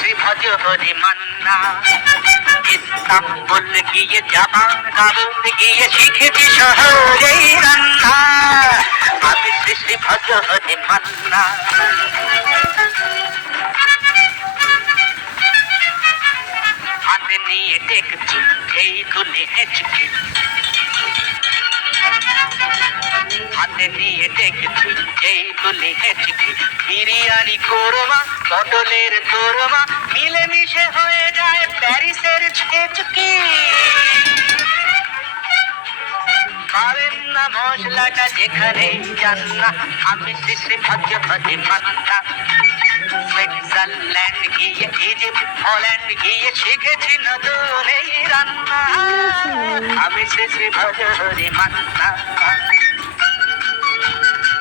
শ্রী ভজ হরি মান্না। ইস্তাম্বুল গিয়ে জাপান কাবুল গিয়ে শিখেছি শহরেই রান্না। আমি শ্রী শ্রী ভজ হরি মান্না। হাতে নিয়ে দেখছি এই তুলে হেঁচকি, হাতে নিয়ে দেখছি এই তুলে হেঁচকি। বিরিয়ানি কোরমা পটলের কোরমা মিলেমিশে হয়ে যায় প্যারিসের ছেচকি। পাবেন না মশলাটা যেখানেই যান না, আমি শ্রী শ্রী ভজ হরি মান্না। সুইজারল্যান্ড গিয়ে ইজিপ্ট হল্যান্ড গিয়ে শিখেছি নতুন এই রান্না। আমি শ্রী শ্রী ভজ হরি মান্না।